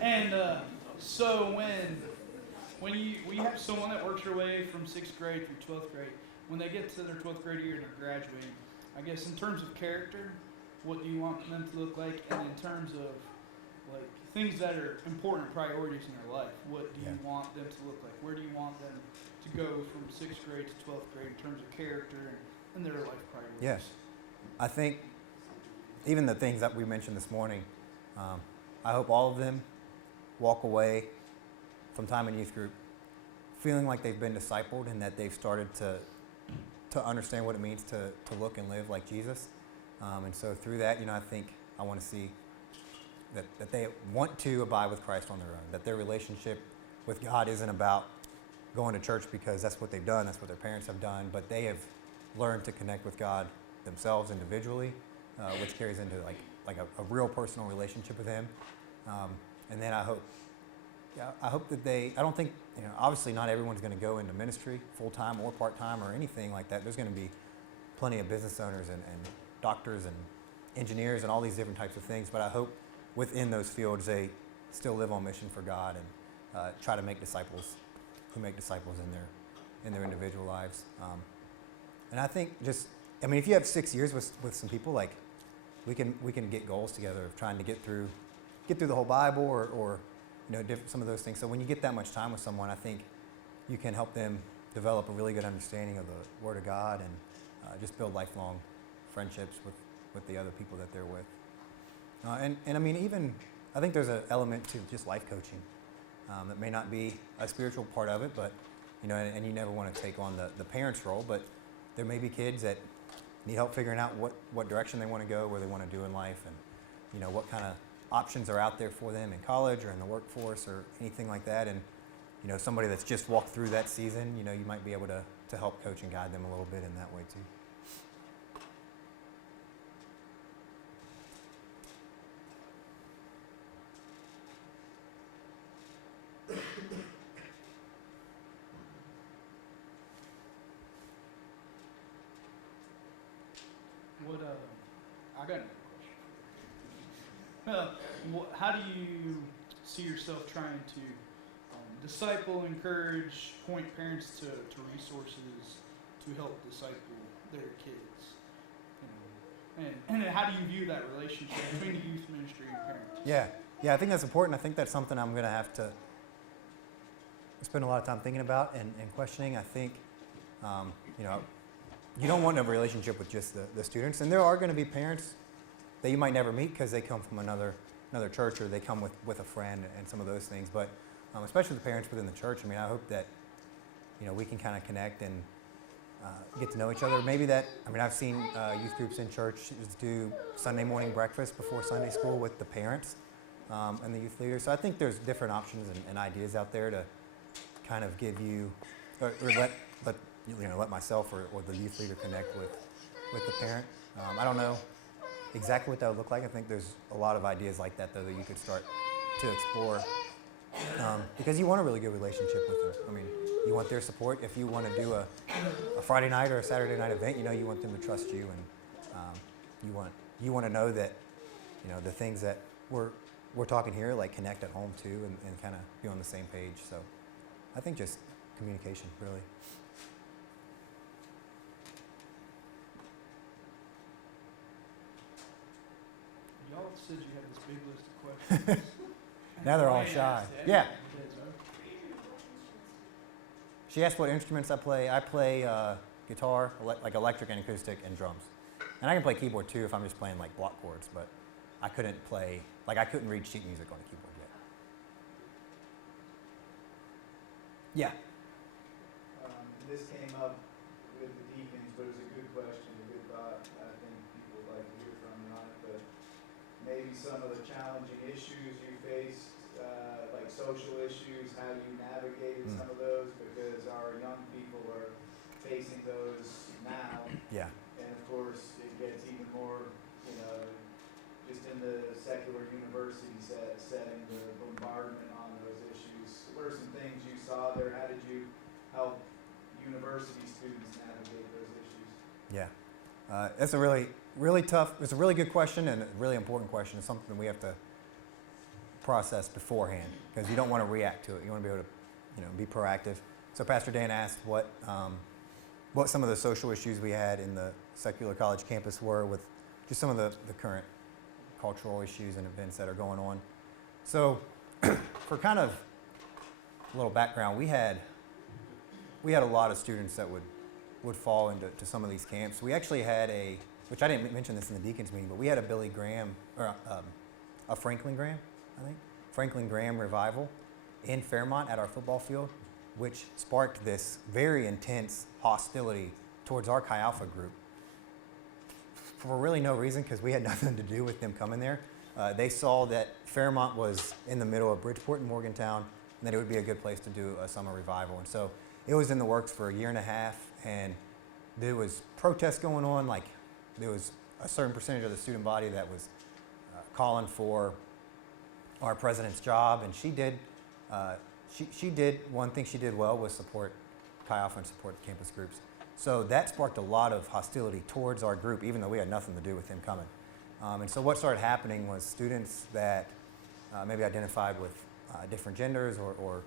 And so when you have someone that works their way from 6th grade through 12th grade, when they get to their 12th grade year and they're graduating, I guess in terms of character, what do you want them to look like? And in terms of like things that are important priorities in their life, what do you want them to look like? Where do you want them to go from 6th grade to 12th grade in terms of character and their life priorities? Yes. I think even the things that we mentioned this morning, I hope all of them walk away from time in youth group feeling like they've been discipled and that they've started to understand what it means to look and live like Jesus. And so through that, I think I want to see that they want to abide with Christ on their own, that their relationship with God isn't about going to church because that's what they've done, that's what their parents have done, but they have learned to connect with God themselves individually, which carries into like a real personal relationship with Him. And then I hope that I don't think, obviously not everyone's going to go into ministry full-time or part-time or anything like that. There's going to be plenty of business owners and doctors and engineers and all these different types of things, but I hope within those fields they still live on mission for God and try to make disciples who make disciples in their individual lives. And I think if you have 6 years with some people, like we can get goals together of trying to get through the whole Bible or some of those things. So when you get that much time with someone, I think you can help them develop a really good understanding of the Word of God and just build lifelong friendships with the other people that they're with. I think there's an element to just life coaching that may not be a spiritual part of it, but and you never want to take on the parents' role, but there may be kids that need help figuring out what direction they want to go, where they want to do in life, and what kind of options are out there for them in college or in the workforce or anything like that. And somebody that's just walked through that season, you might be able to help coach and guide them a little bit in that way too. I got another question. How do you see yourself trying to disciple, encourage, point parents to resources to help disciple their kids? And how do you view that relationship between the youth ministry and parents? Yeah, I think that's important. I think that's something I'm going to have to spend a lot of time thinking about and questioning. I think, you don't want a relationship with just the students. And there are going to be parents that you might never meet because they come from another church or they come with a friend and some of those things. But especially the parents within the church, I hope that, we can kind of connect and get to know each other. Maybe I've seen youth groups in church do Sunday morning breakfast before Sunday school with the parents and the youth leaders. So I think there's different options and ideas out there to kind of give you, or let myself or the youth leader connect with the parent. I don't know exactly what that would look like. I think there's a lot of ideas like that, though, that you could start to explore because you want a really good relationship with them. You want their support. If you want to do a Friday night or a Saturday night event, you want them to trust you, and you want to know that the things that we're talking here like connect at home too, and kind of be on the same page. So I think just communication, really. Y'all said you had this big list of questions. Now they're all shy. Yeah. She asked what instruments I play. I play guitar, like electric and acoustic, and drums. And I can play keyboard too if I'm just playing like block chords, but I couldn't read sheet music on a keyboard yet. Yeah. This came up with the deacons, but it was a good question, a good thought. I think people would like to hear from you on it, but maybe some of the challenging issues you faced, like social issues, how you navigated some of those, because our young people are facing those now. Yeah. And of course, it gets even more, just in the secular university setting, the bombardment on those issues. What are some things you saw there? How did you help university students navigate those issues? Yeah. That's a really tough, it's a really good question and a really important question. It's something we have to process beforehand because you don't want to react to it. You want to be able to, be proactive. So Pastor Dan asked what some of the social issues we had in the secular college campus were with just some of the current cultural issues and events that are going on. So for kind of a little background, we had a lot of students that would fall into some of these camps. We actually had which I didn't mention this in the deacons meeting, but we had a Billy Graham, or a Franklin Graham, I think, Franklin Graham revival in Fairmont at our football field, which sparked this very intense hostility towards our Chi Alpha group for really no reason, because we had nothing to do with them coming there. They saw that Fairmont was in the middle of Bridgeport and Morgantown, and that it would be a good place to do a summer revival. And so it was in the works for a year and a half, and there was protests going on. Like, there was a certain percentage of the student body that was calling for our president's job, and she did one thing she did well was support Chi Alpha and support the campus groups. So that sparked a lot of hostility towards our group, even though we had nothing to do with him coming. And so what started happening was students that maybe identified with different genders or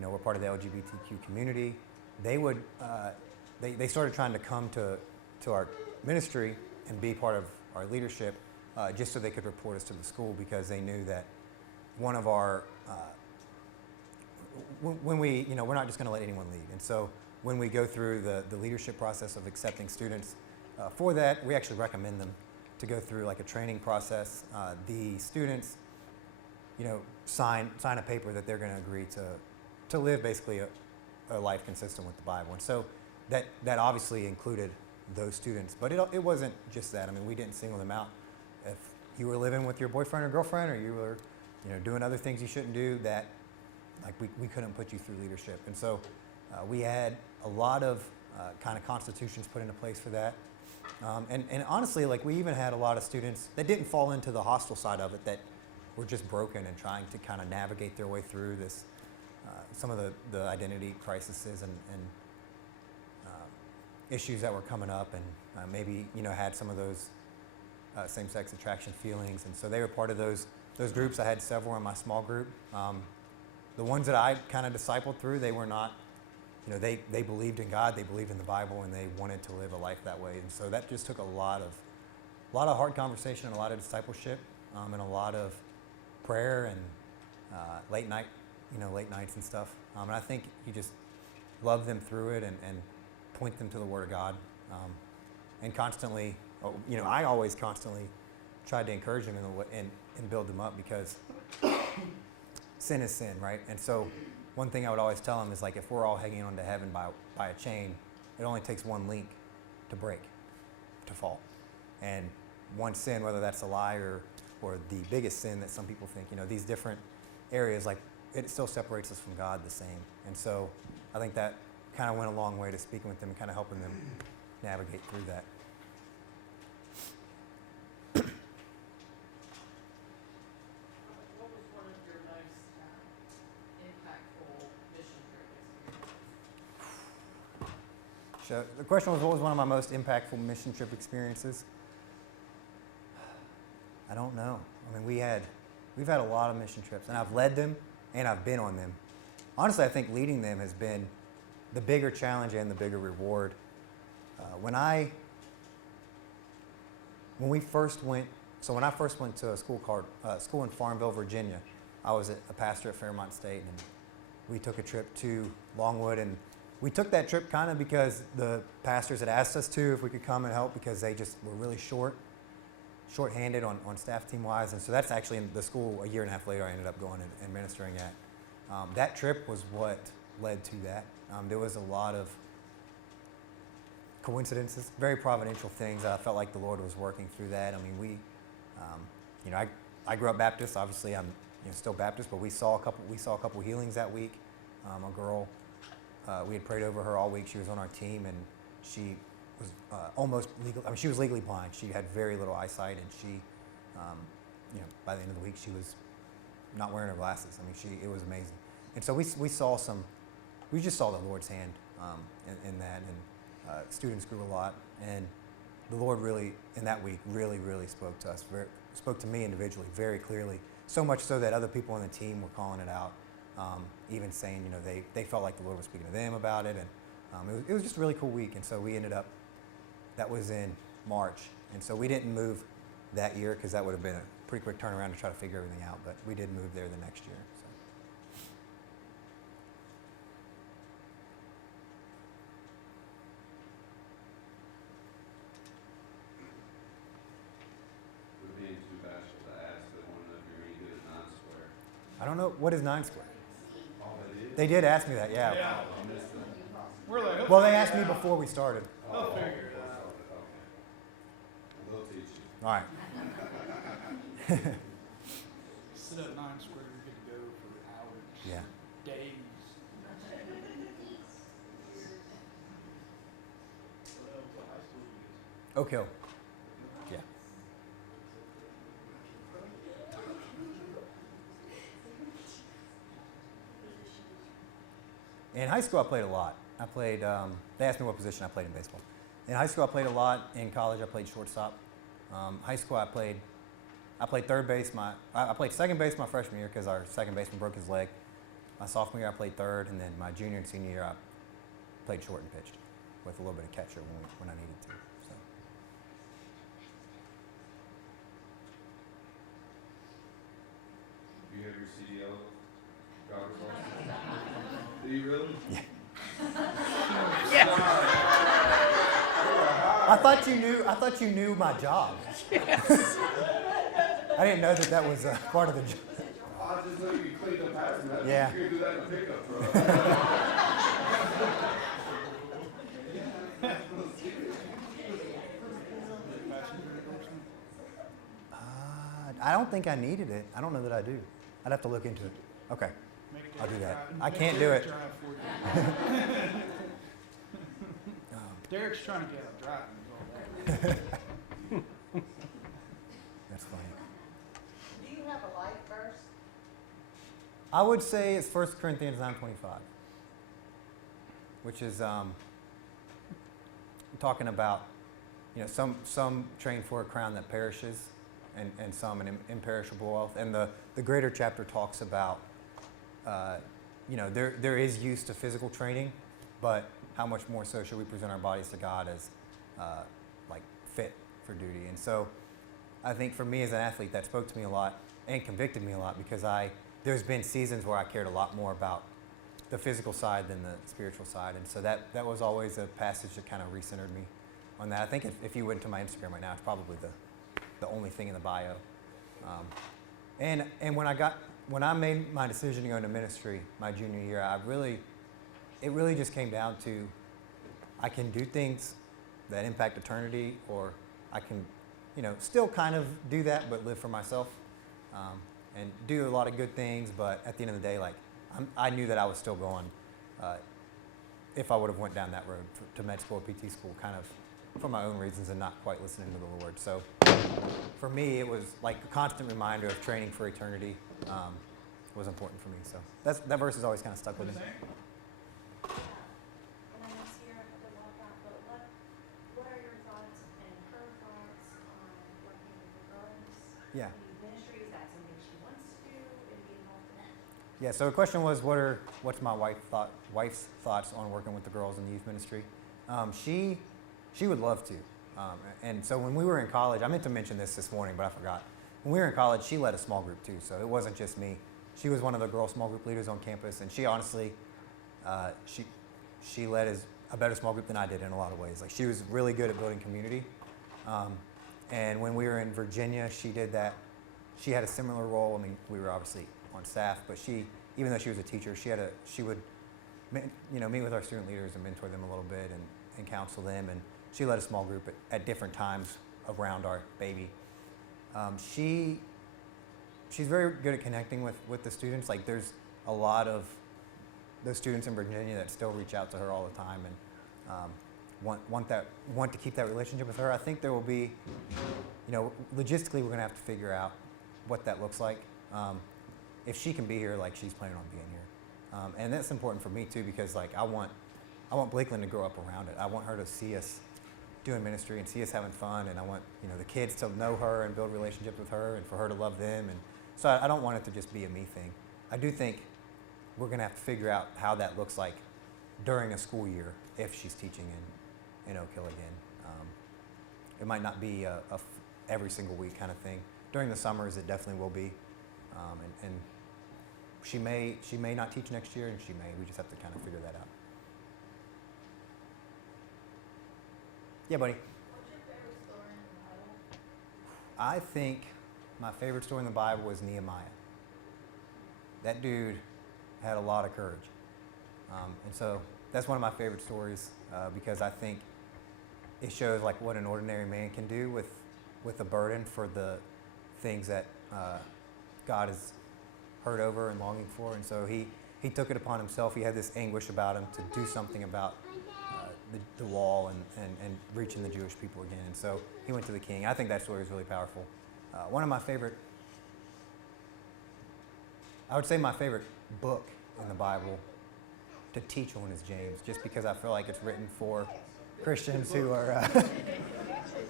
were part of the LGBTQ community, they started trying to come to our ministry and be part of our leadership just so they could report us to the school, because they knew that one of our when we, we're not just going to let anyone lead. And so when we go through the leadership process of accepting students, for that, we actually recommend them to go through like a training process. The students, sign a paper that they're going to agree to live basically a life consistent with the Bible. And so that obviously included those students. But it wasn't just that. I mean, we didn't single them out. If you were living with your boyfriend or girlfriend, or you were, doing other things you shouldn't do, that like we couldn't put you through leadership. And so we had a lot of kind of constitutions put into place for that. And honestly, like, we even had a lot of students that didn't fall into the hostile side of it, that were just broken and trying to kind of navigate their way through this, some of the identity crises and issues that were coming up, and maybe, had some of those same-sex attraction feelings. And so they were part of those groups. I had several in my small group. The ones that I kind of discipled through, they were not, they believed in God, they believed in the Bible, and they wanted to live a life that way. And so that just took a lot of hard conversation and a lot of discipleship, and a lot of prayer and late nights and stuff. And I think you just love them through it and point them to the Word of God, and constantly, I always constantly tried to encourage them and build them up, because sin is sin, right? And so one thing I would always tell them is, like, if we're all hanging on to heaven by a chain, it only takes one link to break, to fall. And one sin, whether that's a lie or the biggest sin that some people think, these different areas, like, it still separates us from God the same. And so I think that kind of went a long way to speaking with them and kind of helping them navigate through that. What was one of your most impactful mission trip experiences? So the question was, what was one of my most impactful mission trip experiences? I don't know. I mean, we've had a lot of mission trips, and I've led them and I've been on them. Honestly, I think leading them has been the bigger challenge and the bigger reward. When I first went to a school in Farmville, Virginia, I was a pastor at Fairmont State, and we took a trip to Longwood, and we took that trip kind of because the pastors had asked us to, if we could come and help, because they just were really short-handed on staff team-wise. And so that's actually in the school a year and a half later I ended up going and ministering at. That trip was what led to that. There was a lot of coincidences, very providential things. I felt like the Lord was working through that. I mean, I grew up Baptist. Obviously, I'm still Baptist, but we saw a couple healings that week. A girl, we had prayed over her all week. She was on our team, and she was almost legal. I mean, she was legally blind. She had very little eyesight, and she, by the end of the week, she was not wearing her glasses. I mean, it was amazing. And so we just saw the Lord's hand in that, and students grew a lot, and the Lord really, in that week, really spoke to us, spoke to me individually very clearly, so much so that other people on the team were calling it out, even saying, you know, they felt like the Lord was speaking to them about it. And it was just a really cool week. And so we ended up, that was in March. And so we didn't move that year because that would have been a pretty quick turnaround to try to figure everything out. But we did move there the next year. So. We're being too bashful to ask, but I want to know if you're any good at 9 square. I don't know, what is 9 square? Oh, that is? They did ask me that, yeah. Yeah. I missed that. We're like, Well, they asked me before we started. I'll figure it out. Okay. They'll teach you. All right. Sit up 9 square, you're good to go for hours, Yeah. days. Oak Hill. Yeah. In high school, I played a lot. I played, they asked me what position I played in baseball. In high school, I played a lot. In college, I played shortstop. High school, I played third base. I played second base my freshman year because our second baseman broke his leg. My sophomore year, I played third, and then my junior and senior year, I played short and pitched with a little bit of catcher when I needed to. So. You have your CDL driver's license? Do you really? Yeah. Yeah. I thought you knew my job. I didn't know that was part of the job. I just know you cleaned up after that. Yeah. You can do that in a pickup, bro. I don't think I needed it. I don't know that I do. I'd have to look into it. Okay. I'll do that. I can't do it. Derek's trying to get out driving. Is all that. That's funny. Do you have a life verse? I would say it's 1 Corinthians 9:25, which is talking about, you know, some train for a crown that perishes, and some an imperishable wealth. And the greater chapter talks about, you know, there is use to physical training, but how much more so should we present our bodies to God as like fit for duty? And so I think for me as an athlete, that spoke to me a lot and convicted me a lot, because there's been seasons where I cared a lot more about the physical side than the spiritual side. And so that was always a passage that kind of recentered me on that. I think if you went to my Instagram right now, it's probably the only thing in the bio. And when I made my decision to go into ministry my junior year, it really just came down to, I can do things that impact eternity, or I can, you know, still kind of do that, but live for myself, and do a lot of good things. But at the end of the day, like, I knew that I was still going, if I would have went down that road to med school or PT school, kind of for my own reasons and not quite listening to the Lord. So for me, it was like a constant reminder of training for eternity was important for me. So that verse has always kind of stuck with me. And I know Sierra had to walk out, but what are your thoughts and her thoughts on working with the girls? Yeah. In youth ministry, is that something she wants to do and be involved in? Yeah, so the question was, what's my wife's thoughts on working with the girls in the youth ministry? She would love to. And so when we were in college, I meant to mention this morning, but I forgot. When we were in college, she led a small group too, so it wasn't just me. She was one of the girl small group leaders on campus, and she honestly, she led a better small group than I did in a lot of ways. Like, she was really good at building community. And when we were in Virginia, she did that. She had a similar role. I mean, we were obviously on staff, but even though she was a teacher, she would, you know, meet with our student leaders and mentor them a little bit and counsel them. And she led a small group at different times around our baby. She's very good at connecting with the students. Like, there's a lot of those students in Virginia that still reach out to her all the time and want to keep that relationship with her. I think there will be, you know, logistically we're going to have to figure out what that looks like. If she can be here, like she's planning on being here, and that's important for me too, because like I want Blakeland to grow up around it. I want her to see us doing ministry and see us having fun, and I want, you know, the kids to know her and build relationships with her, and for her to love them. And So I don't want it to just be a me thing. I do think we're going to have to figure out how that looks like during a school year if she's teaching in Oak Hill again. It might not be every single week kind of thing. During the summers, it definitely will be. And she may not teach next year, and she may. We just have to kind of figure that out. Yeah, buddy. What's your favorite story in the Bible? I think my favorite story in the Bible was Nehemiah. That dude had a lot of courage. And so that's one of my favorite stories because I think it shows like what an ordinary man can do with a burden for the things that God has heard over and longing for. And so he took it upon himself. He had this anguish about him to do something about the wall and reaching the Jewish people again. And so he went to the king. I think that story is really powerful. One of my favorite, I would say my favorite book in the Bible to teach on is James, just because I feel like it's written for Christians who are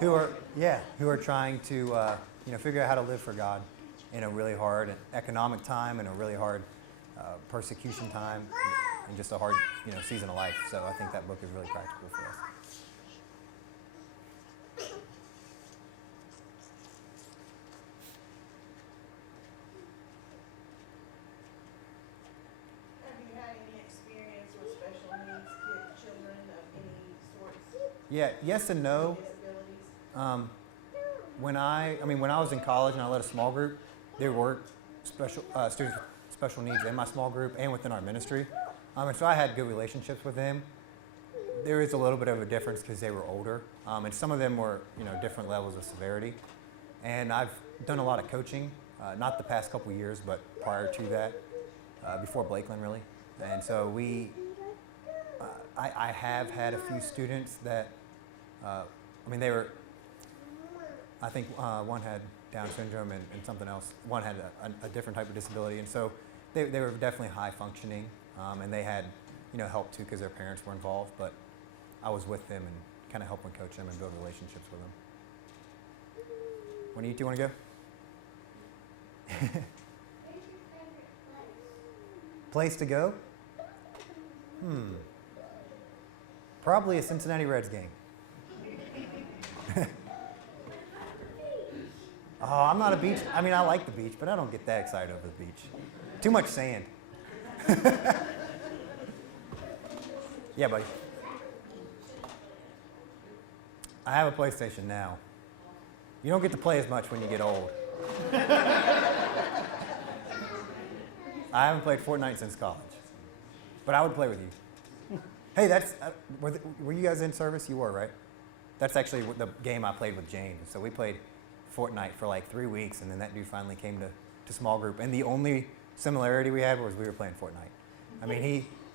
who are trying to figure out how to live for God in a really hard economic time and a really hard persecution time and just a hard season of life. So I think that book is really practical for us. Have you had any experience with special needs children of any sorts? Yeah, yes and no. Disabilities? When I was in college and I led a small group, there were special students with special needs in my small group and within our ministry. And so I had good relationships with them. There is a little bit of a difference because they were older, and some of them were different levels of severity. And I've done a lot of coaching, not the past couple years, but prior to that, before Blakeland really. And so I have had a few students that, they were, I think one had Down syndrome and something else. One had a different type of disability, and so they were definitely high functioning, and they had help too because their parents were involved. But I was with them and kind of helping coach them and build relationships with them. When do you two want to go? Where's your favorite place? Place to go? Probably a Cincinnati Reds game. Oh, I'm not a beach. I like the beach, but I don't get that excited over the beach. Too much sand. Yeah, buddy. I have a PlayStation now. You don't get to play as much when you get old. I haven't played Fortnite since college, but I would play with you. Hey, that's were you guys in service? You were, right? That's actually the game I played with James. So we played Fortnite for like 3 weeks, and then that dude finally came to small group. And the only similarity we had was we were playing Fortnite.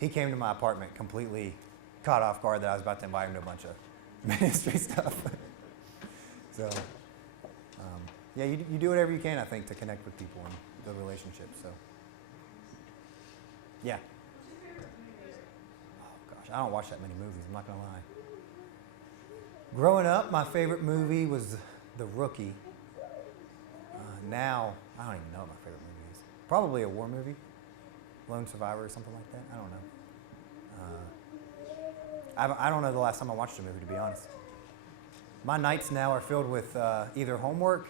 He came to my apartment completely caught off guard that I was about to invite him to a bunch of ministry stuff. So, yeah, you do whatever you can, I think, to connect with people and build relationships. So, yeah. Oh gosh, I don't watch that many movies. I'm not gonna lie. Growing up, my favorite movie was The Rookie. Now, I don't even know what my favorite movie is. Probably a war movie. Lone Survivor or something like that. I don't know. I don't know the last time I watched a movie, to be honest. My nights now are filled with either homework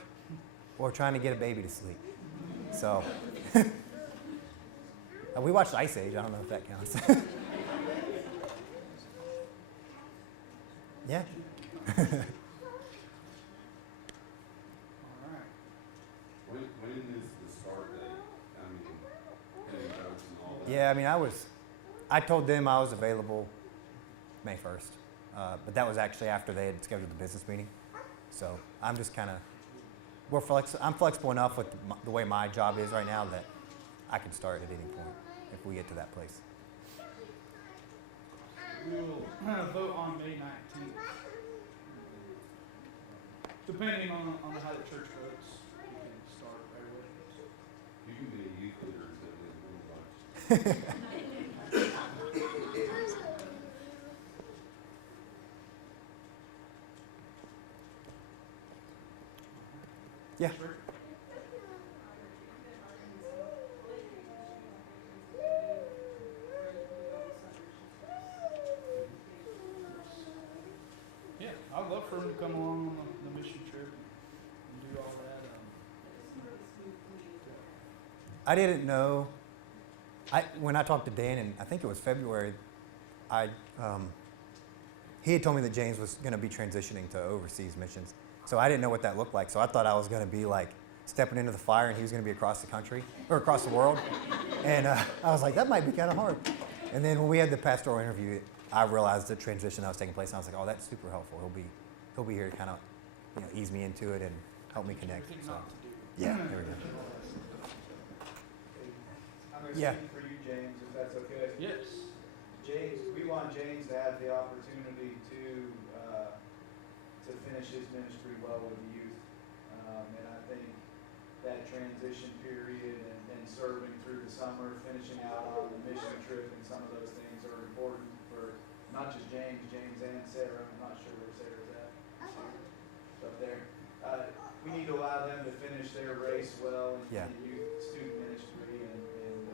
or trying to get a baby to sleep. So, we watched Ice Age. I don't know if that counts. Yeah. All right. When is the start date? Any votes and all that? Yeah, I told them I was available May 1st, but that was actually after they had scheduled the business meeting. So I'm just kind of, I'm flexible enough with the way my job is right now that I can start at any point if we get to that place. We will vote on May 19th. Depending on how the church votes, we can start right away. You can be a youth leader instead of being a bunch. Yeah. Sure. love for him to come along on the mission trip and do all that. I didn't know. When I talked to Dan, and I think it was February, he had told me that James was going to be transitioning to overseas missions. So I didn't know what that looked like. So I thought I was going to be like stepping into the fire, and he was going to be across the country or across the world. And I was like, that might be kind of hard. And then when we had the pastoral interview, I realized the transition that was taking place. And I was like, oh, that's super helpful. He'll be here to kind of ease me into it and help me connect. Everything So not to do. yeah, there we go. I'm going to Yeah. speak for you, James, if that's okay. Yes. James, we want James to have the opportunity to finish his ministry well with the youth. And I think that transition period and serving through the summer, finishing out on the mission trip and some of those things are important for not just James and Sarah. I'm not sure where Sarah's at. Up there. We need to allow them to finish their race well in Yeah. youth student ministry, and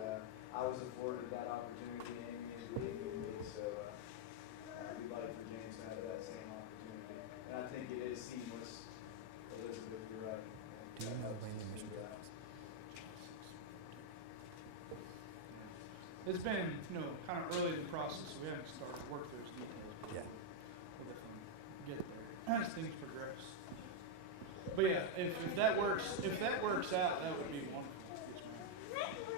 I was afforded that opportunity, Amy and me, so we'd like for James to have that same opportunity. And I think it is seamless. Elizabeth, you're right. Do you know when your mission trip? It's been, kind of early in the process, so we haven't started to work those details. But Yeah. we'll definitely get there as things progress. But yeah, if that works out, that would be wonderful. Yes, ma'am.